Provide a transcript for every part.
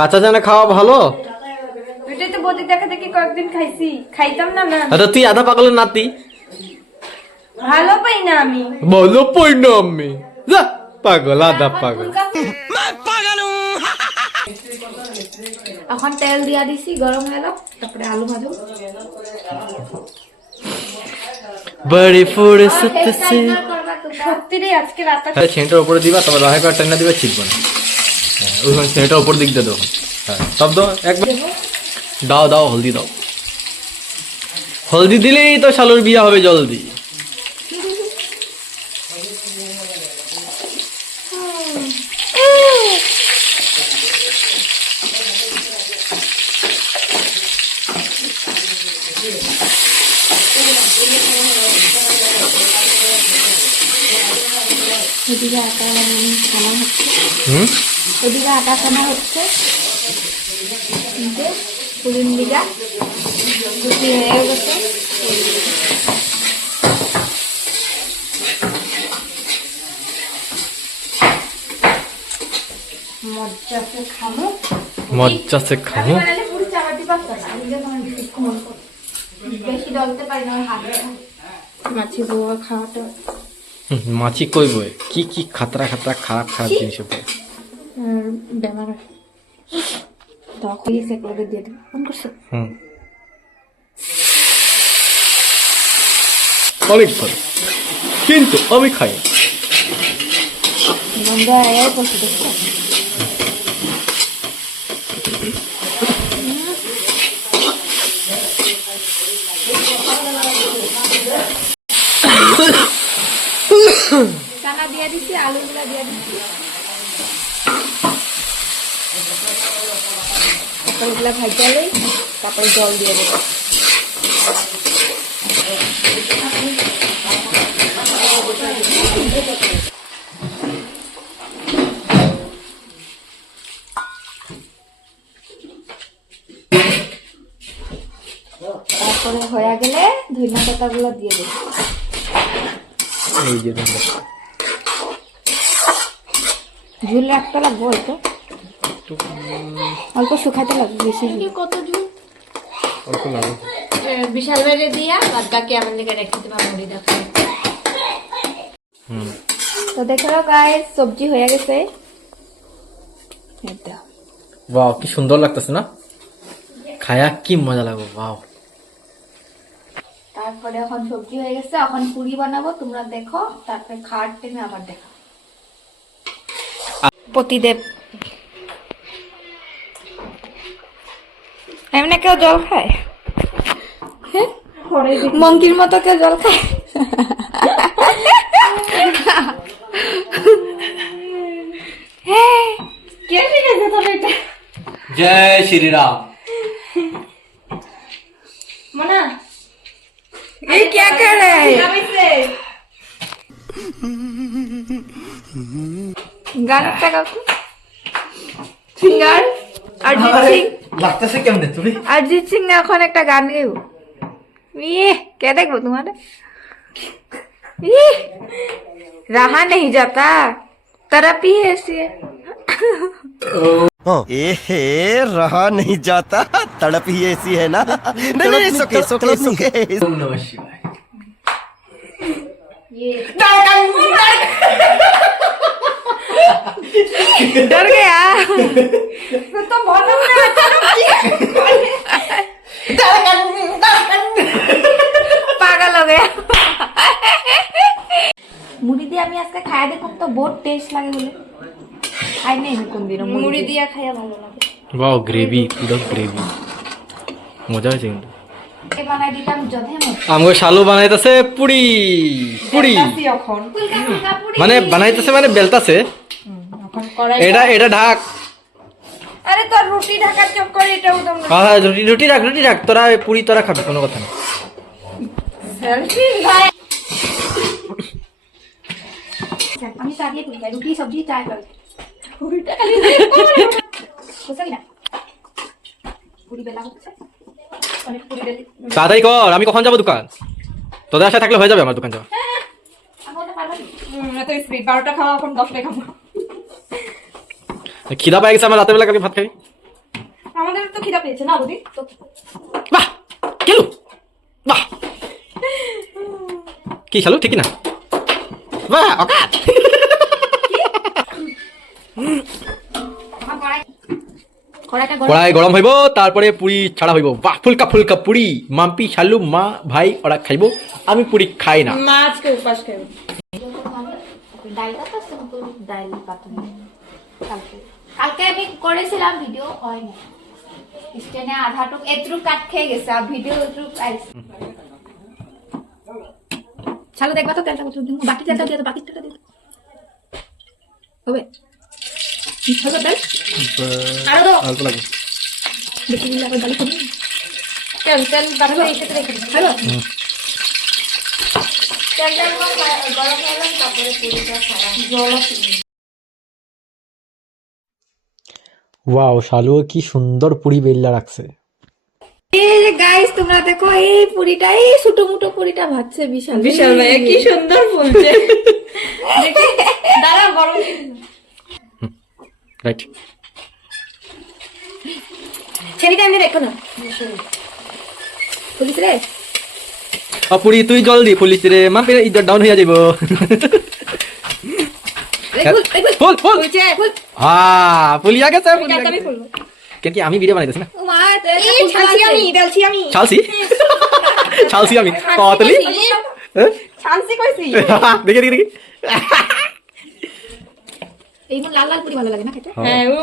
কাঁচা চানা খাওয়া ভালো। ওইটাই তো বৌদি দেখা দেখি কয়েকদিন খাইছি, খাইতাম না না। আরে তুই আধা পাগলের নাতি। ভালো পাই না আমি। ভালো পাই না আমি, যা পাগল আধা পাগল। এখন তেল দিয়া দিছি, গরম হয়ে গেল, তারপরে আলু ভাজো। বড়ি ফুরসত সে সত্যি রে আজকে রাতটা সেন্টার উপরে দিবা, তারপর রাহে কাট টাইনা দিবা, ছিটবা না। ওইখানে সেন্টার উপর দিক দিয়ে দাও। হ্যাঁ সব দাও একবার। দাও দাও হলদি দাও। হলদি দিলেই তো শালুর বিয়া হবে জলদি। ওদিকে আটা খানা হচ্ছে, ওদিকে আটা খানা হচ্ছে, পুরিন দিঘা রুটি হয়ে গেছে। মজ্জাতে খাবো, মজ্জাতে খাবো। পুরি চাপাতি পারতাম না, বেশি ডলতে পারি না, হাত মাছি বউয়া খাওয়াটা। মাছি কই বই, কি কি খাতরা খাতরা খারাপ খারাপ জিনিস পায়। বেমার তখন চেক করে দিয়ে দেবো। ফোন করছো? অনেক ভালো, কিন্তু আমি খাই। বন্ধু আয় বলছি দেখো, চানা দিয়ে দিচ্ছি, আলুগুলা দিয়ে দিচ্ছি, ওগুলা ভাজালেই তারপরে জল দিয়ে দেবো। তারপরে হয়ে গেলে ধনিয়া পাতা গুলা দিয়ে দেবো। এই যে ঝুল রাখতে লাগবো, হয়তো অল্প শুকাতে লাগবে, বেশি কত ঝুল অল্প লাগে। বিশাল বেড়ে দিয়া বাদ বাকি আমার দিকে রেখে দেবো মুড়ি দেখো। তো দেখো গাইস, সবজি হয়ে গেছে। বাহ কি সুন্দর লাগতেছে না, খায়া কি মজা লাগবে। বাহ, তারপরে এখন সবজি হয়ে গেছে, এখন পুরি বানাবো, তোমরা দেখো, তারপরে খাওয়ার টাইমে আবার দেখো। পতিদেব এমনি কেউ জল খায়? মঙ্কির মতো কেউ জল খায়? কে শিখেছে তোর এটা? জয় শ্রীরাম। मना ये क्या कर रहा है? गाना का गाओ सिंगर अरिजीत सिंह। লাগতেছে কেমনে তুমি? अरिजीत सिंह ने এখন একটা গান গাইবো। ये क्या देखो तुम्हारे? ये रहा नहीं जाता, तरफ ही ऐसी है। एहे रहा नहीं जाता, तड़प ही ऐसी है ना। नहीं सुके सुके सुके। ओम नमः शिवाय। डर गया तो बहुत पागल हो गया। মুড়ি দিয়ে আমি আজকে খাইয়া দেখুন তো বহুত টেস্ট লাগে বলে খাই নাই কোন দিন মুড়ি দিয়ে খাইয়া ভালো লাগে। বাহ গ্রেভি, পুরো গ্রেভি মজা হয়েছে কিন্তু। এ বানাই দিতাম যধে মত আমগো শালু বানাইতেছে পুরি। পুরি এখন মানে বানাইতেছে মানে বেলতাছে। এখন কড়াই এটা এটা ঢাক। আরে তোর রুটি ঢাকার চক্কর এটা উদম না। হ্যাঁ রুটি রুটি রাখ, রুটি রাখ, তোরা পুরি তোরা খাবি, কোনো কথা না। সেলফি ভাই আমি সাজিয়ে তুই রুটি সবজি চাই করে উল্টা খালি কোসা না পুরি বেলা হচ্ছে অনেক পুরি বেলি তাড়াতাড়ি কর, আমি কখন যাবো দোকান? তোদের আশা থাকলে হয়ে যাবে আমার দোকান যাওয়া। আমি ওটা পারবো না তো স্পিড 12টা খাওয়া এখন 10টা খাবো। খিদা পাই গেছে আমার, রাতের বেলা কালকে ভাত খাই। আমাদের তো খিদা পেয়েছে না বৌদি? বাহ কেলু বাহ কি শালু ঠিক না বাহ অকাত কড়াইটা গরম। কড়াই গরম হইব তারপরে পুরি ছাড়া হইব বাহ ফুলকা ফুলকা পুরি মাম্পি শালু মা ভাই ওরা খাইব আমি পুরি খাই না মাছকে উপাস খাইব। ডালটা তো সিম্পল ডাল পাতন কালকে কালকে আমি করেছিলাম ভিডিও হয় না স্টেনে আধাটুক এত্রু কাট খেয়ে গেছে আর ভিডিও এত্রু আইছে চালু দেখবা তো তেলটা কত দিন বাকি তেলটা দিয়ে তো বাকি তেলটা দিয়ে হবে হবে তেল আরো দাও অল্প লাগবে বেশি দিলে আবার ডালি খাবি তেল তেল বাকি এসে রেখে দিই হ্যালো তেলটা গরম হলে তারপরে পুরিটা ছাড়া জল ওয়াও শালু কি সুন্দর পুরি বেল্লা রাখছে এই যে গাইস তোমরা দেখো এই পুরিটা এই ছোট মোটো পুরিটা ভাজছে বিশাল বিশাল ভাই কি সুন্দর ফুলছে দেখি দাঁড়া গরম রাইট ছেড়িটা এমনি রেখো না পুলিশ রে পুরি তুই জলদি পুলিশ রে মাম্পি ইজ্জত ডাউন হইয়া যাইব ফুল ফুল ফুলছে ফুল পুলি আগে স্যার পুলি আমি আগে ফুলবো কেন কি আমি ভিডিও বানাইতেছি না ও মা এই ছালছি আমি বেলছি আমি ছালসি ছালসি আমি কতলি ছালছি কইছি দেখি দেখি দেখি এই লাল লাল পুরি ভালো লাগে না খেতে হ্যাঁ ও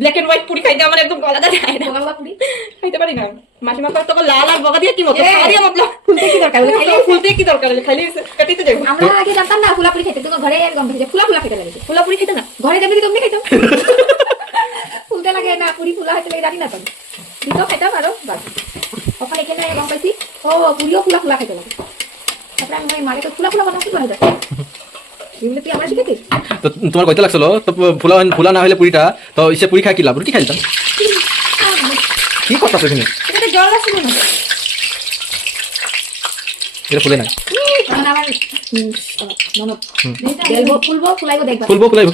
ব্ল্যাক এন্ড হোয়াইট পুরি খাইতে আমার একদম গলাটা যায় না বগালা পুরি খাইতে পারি না মাসিমা কত তো লাল আর বগা দিয়ে কি মতলব খাওয়া দিয়ে মতলব ফুলতে কি দরকার খাইলে ফুলতে কি দরকার খাইলে কাটিতে যাবো আমরা আগে জানতাম না ফুলা পুরি খেতে তোমার ঘরে একদম ফুলা ফুলা খেতে লাগে ফুলা পুরি খেতে না ঘরে যাবি তুমি খাইতাম ফুলতে লাগে না পুরি ফুলা হইতে লাগে জানি না তুমি দুটো খাইতাম আরো বাস ওখানে এখানে গম পাইছি ও পুরিও ফুলা ফুলা খাইতে লাগে তারপরে আমি ওই মারে তো ফুলা ফুলা বানাতে পারি এগুলো তুই আমরা শিখেছিস তো তোমার কইতে লাগছিল তো ফুলা ফুলা না হলে পুরিটা তো ইসে পুরি খাই কি লাভ রুটি খাইতাম কি কথা তুমি এটাতে জল আছে না এটা ফুলে না তখন আমার মনে দেখবো ফুলবো ফুলাইবো দেখবা ফুলবো ফুলাইবো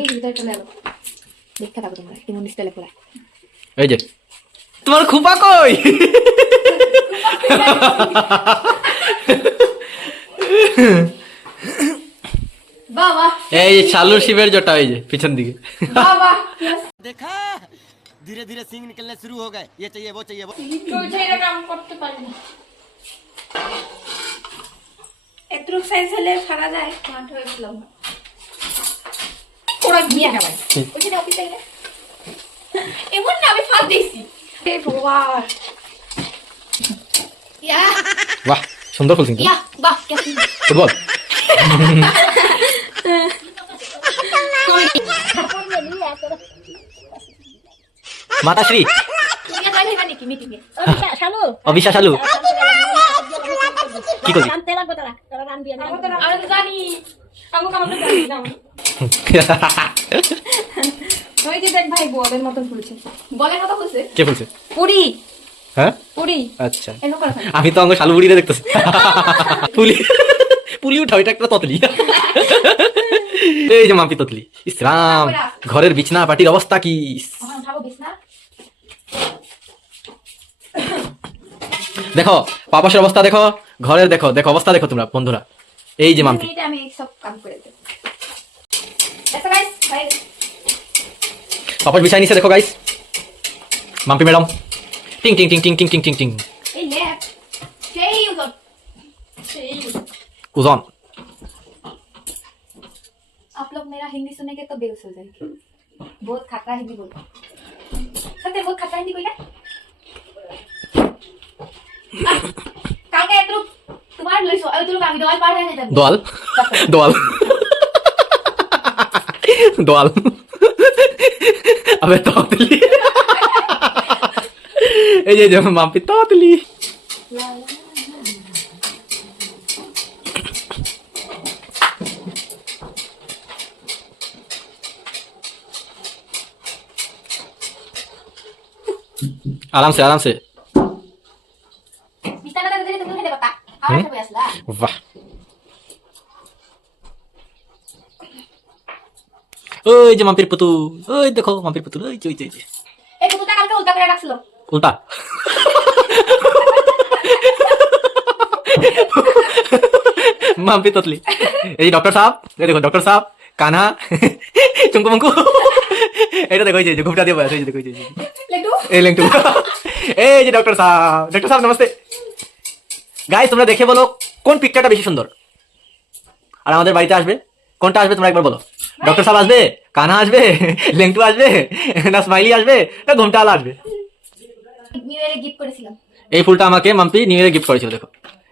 এই ভিতরে চলে এলো দেখতে থাকো তোমরা কেমন স্টাইলে ফুলায় এই যে তোমার খুপা কই বাবা এই শালুর শিবের জটা এই যে পিছন দিকে বাবা देखा धीरे धीरे सींग निकलने शुरू हो गए ये चाहिए वो चाहिए वो তুই এটা কাম করতে পারি না একটু সাইজ হলে ছাড়া যায় মাঠ হয়েছিল ওরা গিয়া না ভাই ওইখানে অফিস আইলে এমন না আমি ফাঁদ দিয়েছি এই ভগবান ইয়া বাহ সুন্দর ফুল কিন্তু ইয়া বাহ কেমন ফুটবল মাতাশ্রী তুমি আর যাই ভাই নাকি মিটিং এ শালু অবিশা শালু কি করবি জানতে লাগবে তারা রান বিয়া আমি তো জানি কামু কামু জানি না ওই যে দেখ ভাই বলের মতন ফুলছে বলের কথা বলছে কে বলছে পুরি হ্যাঁ পুরি আচ্ছা এরকম করে আমি তো অঙ্গ শালু বুড়িরে দেখতেছি পুলি পুলি উঠাও এটা একটা ততলি এই যে মাম্পি ততলি ইসরাম ঘরের বিছনা পাটির অবস্থা কি এখন উঠাবো বিছনা দেখো পাপাসের অবস্থা দেখো ঘরের দেখো দেখো অবস্থা দেখো তোমরা বন্ধুরা এই যে মাম্পি মিনিটে আমি সব কাম করে দেব দেখো গাইস ভাই পাপাস বিছাই নিচে দেখো গাইস মাম্পি ম্যাডাম টিং টিং টিং টিং টিং টিং টিং টিং এই লে সেই উদর ওজন आप लोग मेरा हिंदी सुनेंगे तो बेहोश हो जाएंगे बहुत खतरा हिंदी बोलते सत्य बहुत खतरा हिंदी कोई ना কালকে একটু তোমার লইছো আর তুমি আমি দোয়াল পার হয়ে যেতাম দোয়াল দোয়াল দোয়াল আবে ততলি এই যে মাম্পি ততলি आराम से आराम से বিছানাটা ধরে তুমি খেতে পাতা আর সব আসলা वाह ওই যে মাম্পির পুতুল ওই দেখো মাম্পির পুতুল ওই যে এই কুকুরটা কালকে উল্টা করে রাখছিল। উল্টা মাম্পি ততলি। এই ডক্টর সাহেব, এই দেখো ডক্টর সাহেব, কানহা, চুমকু মুঙ্কু, এটা দেখো এই যে ঘুমটা দিয়ে বসে, এই যে দেখো এই যে লেটু এই লেংটু, এই যে ডক্টর সাহেব নমস্তে। গাইস তোমরা দেখে বলো কোন পিকচারটা বেশি সুন্দর, আর আমাদের বাড়িতে আসবে কোনটা আসবে তোমরা একবার বলো। ডক্টর সাহেব আসবে, কানহা আসবে, লেংটু আসবে, না স্মাইলি আসবে, না ঘুমটা আলা আসবে? নিউ ইয়ারে গিফট করেছিলাম। এই ফুলটা আমাকে মাম্পি নিউ ইয়ারে গিফট করেছিল, দেখো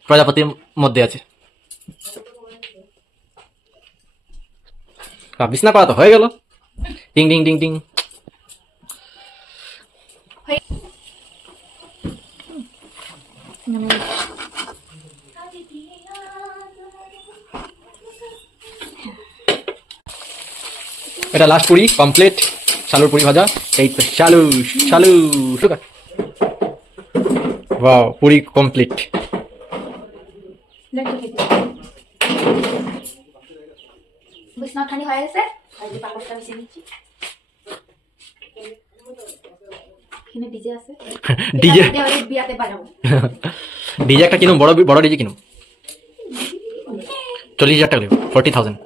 প্রজাপতির মধ্যে আছে। বিছনা করা তো হয়ে গেল, টিং টিং টিং টিং। এটা লাস্ট পুরি কমপ্লিট, শালুর পুরি ভাজা। এই তো শালু শালু, ওয়াও পুরি কমপ্লিট। বিছনা খানি হয়ে গেছে, আর যে পাপড়টা মিশিয়ে দিচ্ছি। এখানে ডিজে আছে, ডিজে এটা আমাদের বিয়াতে বাজাবো। ডিজে একটা কিনুম, বড় বড় ডিজে কিনুম, 40,000 টাকা দেবো, 40,000।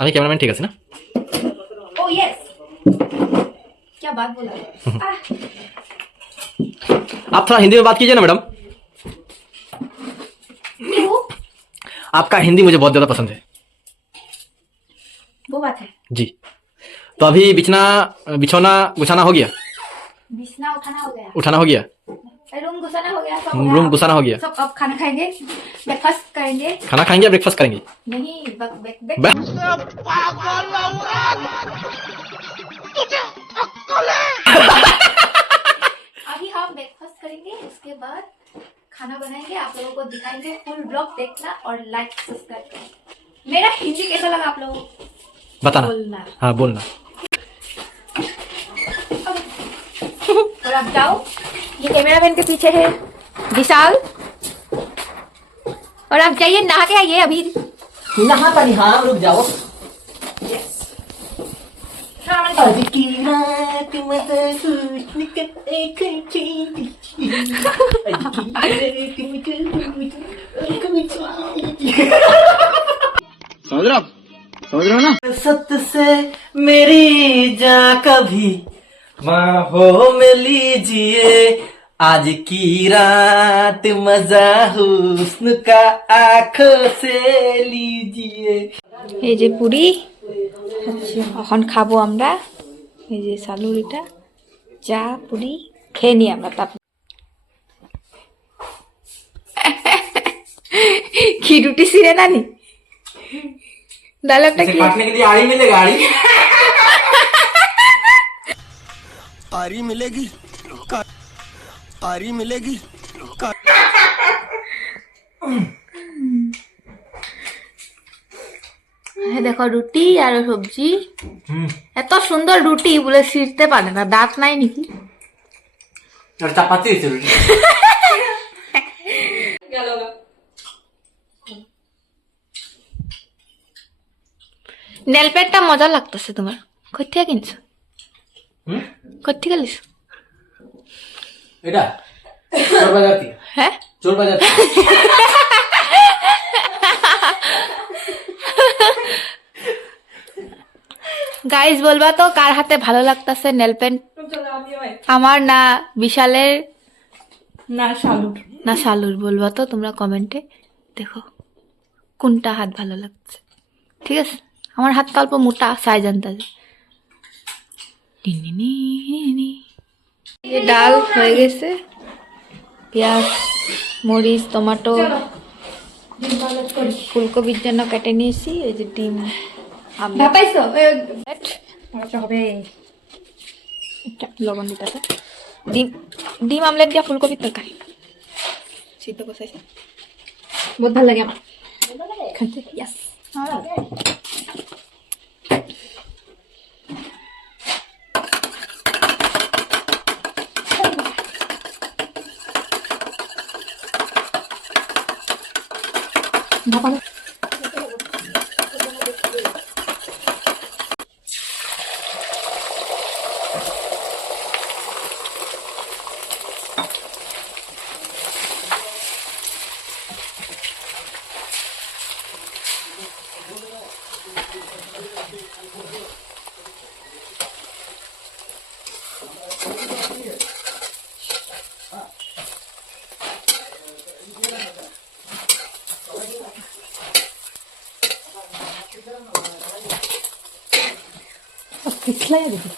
আমি ক্যামেরাম্যাन ठीक है ना? ओ यस, क्या बात बोला। आप थोड़ा हिंदी में बात कीजिए ना मैडम, क्यों? आपका हिंदी मुझे बहुत ज्यादा पसंद है। वो बात है। जी तो अभी बिछोना गुछाना हो गया, बिछना उठाना हो गया, उठाना हो गया, रूम गुसाना हो गया, सब रूम गुछाना हो गया। सब अब खाना खाएंगे, ब्रेकफास्ट करेंगे। खाना खाएंगे, ब्रेकफास्ट करेंगे। नहीं अभी हम ब्रेकफास्ट करेंगे, उसके बाद खाना बनाएंगे, आप लोगों को दिखाएंगे। फुल ब्लॉग देखना और लाइक सब्सक्राइब करना। मेरा हिंदी कैसा लगा आप लोगों को बताना, बोलना। हाँ बोलना। और आप जाओ, ये कैमरामैन के पीछे है विशाल, और आप जाइए नहा के आइए अभी। नहा पानी, हाँ रुक जाओ। समझ रहे हो ना? सत से मेरी जा कभी माँ हो में लीजिए, आज की रात मजा हुस्न का आँखों से लीजिए। এই যে পুরি এখন খাবো আমরা, এই যে সালুর এটা চা পুরি খেয়ে নি আমরা। তারপর কি রুটি সিরে নানি ডায়লগটা কি? काटने के लिए आड़ी मिलेगा, आड़ी आरी मिलेगी, आरी मिलेगी। দেখো রুটি আর সবজি, এত সুন্দর রুটি বলে ছিঁড়তে পারে না, দাঁত নাই নাকি? और चपाती है रोटी। নেল পেন্টটা মজা লাগতেছে তোমার, কোথা কিনছো? কোথা গেলিস? এটা চোর বাজার থেকে। হ্যাঁ চোর বাজার থেকে। গাইস বলবা তো কার হাতে ভালো লাগতেছে নেল পেন্ট, আমার না বিশালের না শালুর? বলবা তো তোমরা কমেন্টে, দেখো কোনটা হাত ভালো লাগছে। ঠিক আছে, আমার হাতটা অল্প মোটা, সাইজ আনতাছে। ডাল হয়ে গেছে, পেঁয়াজ মরিচ টমেটো ফুলকপির জন্য কেটে নিয়েছি। এই যে ডিম হবে, লবণ দিতেছে। ডিম আমলেট দিয়া ফুলকপির তরকারি সিদ্ধ বসাইছে, বহুত ভালো লাগে আমার খেতে। ইয়াস ভাপানো পিছলাই দেখি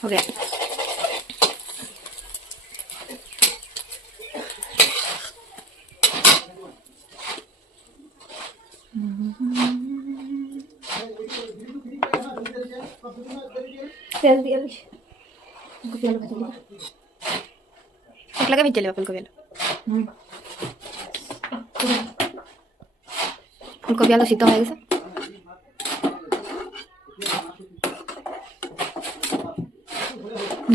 हो गया तेल दिया लगा भी चले फुलकोबी फुलकोबी आलू सिद्ध হয়ে গেছে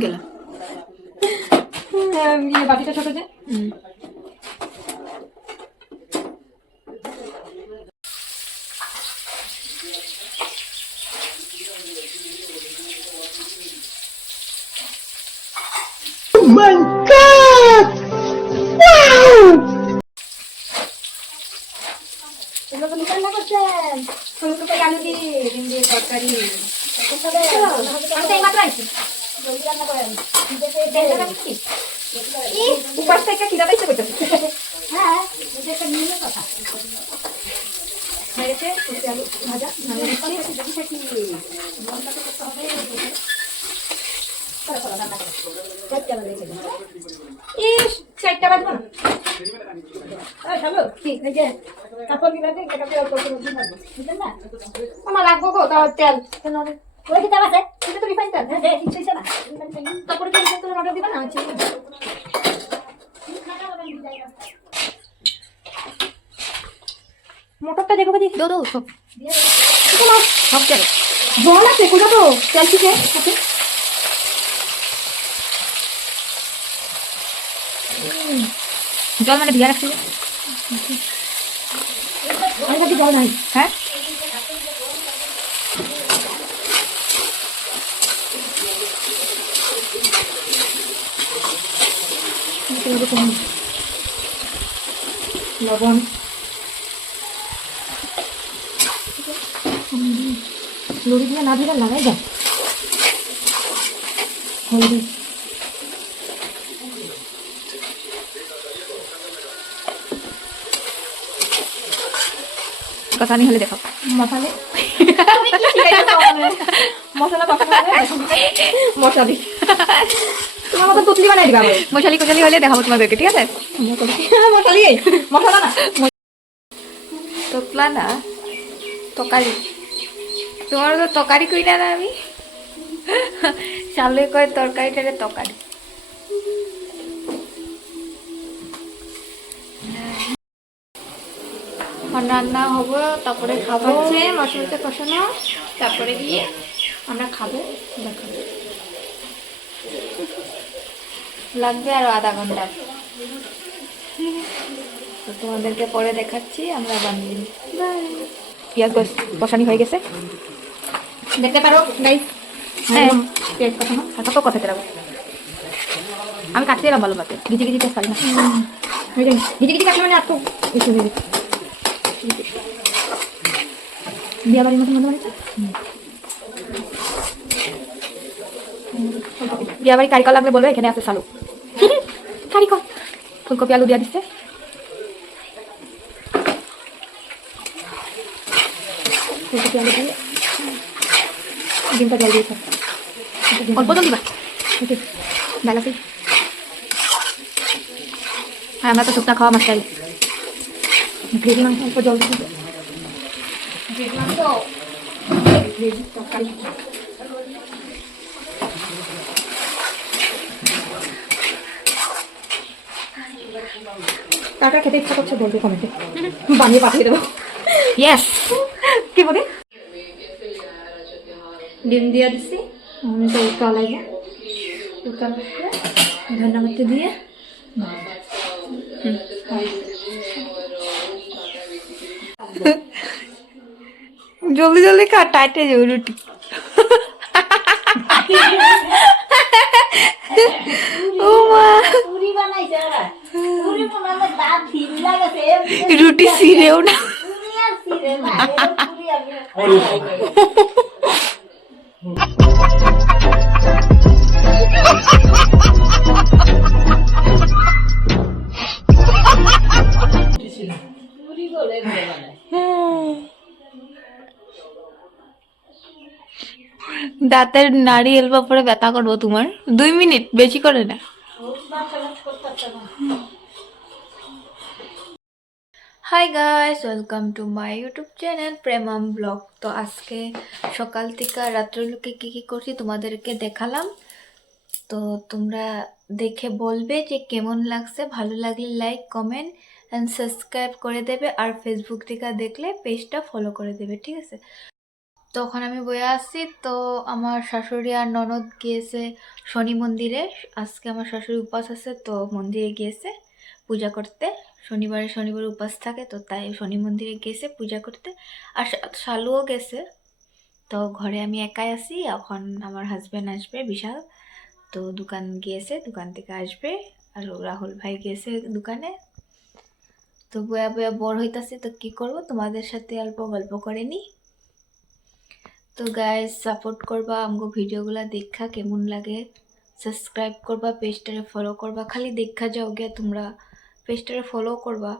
গেল এই বাটিটা ছোট যে ফুলকপি আলু দিয়ে তরকারি উপাস থেকে খিদা পাইছে করতেছে হ্যাঁ কথা আলু ভাজা চারটা বাজবো না আমার লাগবো গো তাও তেল তারপরে অর্ডার দিবা না মোটরটা দেখো দেখি দো সব সব তেল জল আছে কোথা তো তেল থেকে জল মানে ভিজা রাখছি জল নাই হ্যাঁ লবণ লড়ি দিয়ে না দিলে লাগাই যায় হলদি কষানি হলে দেখো মশালে মশলা মশালি তোমার মতো তুতলি বানাই দিবা মশালি কষালি হলে দেখাবো তোমাদেরকে ঠিক আছে মশালি মশলা না তোতলা না তরকারি তোমার তো তরকারি কই না আমি শালে কয় তরকারিটারে তরকারি রান্না হবো তারপরে খাবো মশলাতে কষানো তারপরে গিয়ে আমরা খাবো দেখো লাগবে আরো আধা ঘন্টা তো তোমাদেরকে পরে দেখাচ্ছি আমরা বানিয়ে পেঁয়াজ কষানি হয়ে গেছে দেখতে পারো গাইস হ্যাঁ পেঁয়াজ কষানো আর কত কথা রাখবো আমি কাটতে এলাম ভালোভাবে গিজি গিজি পেঁয়াজ পারি না গিজি গিজি কাটলে মানে আর তো একটু হয়ে গেছে বিয়া বাড়ির মতন মনে হয়েছে বিয়া বাড়ি কারিকল লাগলে বলবে এখানে আছে শালু কারিকল ফুলকপি আলু দিয়া দিচ্ছে ফুলকপি আলু দিয়ে ডিমটা জল দিয়েছে অল্প জল দিবা ডাল আছে হ্যাঁ আমরা তো শুকনা খাওয়া মাছ চাই গ্রেভি মাংস অল্প জল দিতে গ্রেভি মাংস গ্রেভি তরকারি কাটা খেতে ইচ্ছা করছে বলবে কমেন্টে বানিয়ে পাঠিয়ে দেবো ইয়েস কি বলি ডিম দিয়ে দিছি আমি তো উতলাইব উতলালে ধনিয়া পাতা দিয়ে জলদি জলদি খা টাইটে যাবে রুটি ও মা রুটি সিরেও না দাঁতের নাড়ি এলবা পরে ব্যথা করবো তোমার 2 মিনিট বেশি করে না hi guys welcome to my YouTube channel Premam blog তো আজকে সকাল থেকে রাত্রলোকে কি কি করছি তোমাদেরকে দেখালাম তো তোমরা দেখে বলবে যে কেমন লাগছে ভালো লাগলে লাইক কমেন্ট এন্ড সাবস্ক্রাইব করে দেবে আর ফেসবুক থেকে দেখলে পেজটা ফলো করে দেবে ঠিক আছে তখন আমি বয়ে আসছি তো আমার শাশুড়ি আর ননদ গিয়েছে শনি মন্দিরে আজকে আমার শাশুড়ি উপাস আছে তো মন্দিরে গিয়েছে পূজা করতে শনিবার উপাস থাকে তো তাই শনি মন্দিরে গেছে পূজা করতে আর শালুও গেছে তো ঘরে আমি একাই আছি এখন আমার হাজব্যান্ড আসবে বিশাল তো দোকান গিয়েছে দোকান থেকে আসবে আর রাহুল ভাই গিয়েছে দোকানে তো বয়া বয়া বোর হইতাছি তো কি করব তোমাদের সাথে অল্প গল্প করে নি তো গাইস সাপোর্ট করবা আমগো ভিডিওগুলা দেখা কেমন লাগে সাবস্ক্রাইব করবা পেজটারে ফলো করবা খালি দেখা যাও গে তোমরা পেজটারে ফলো করবা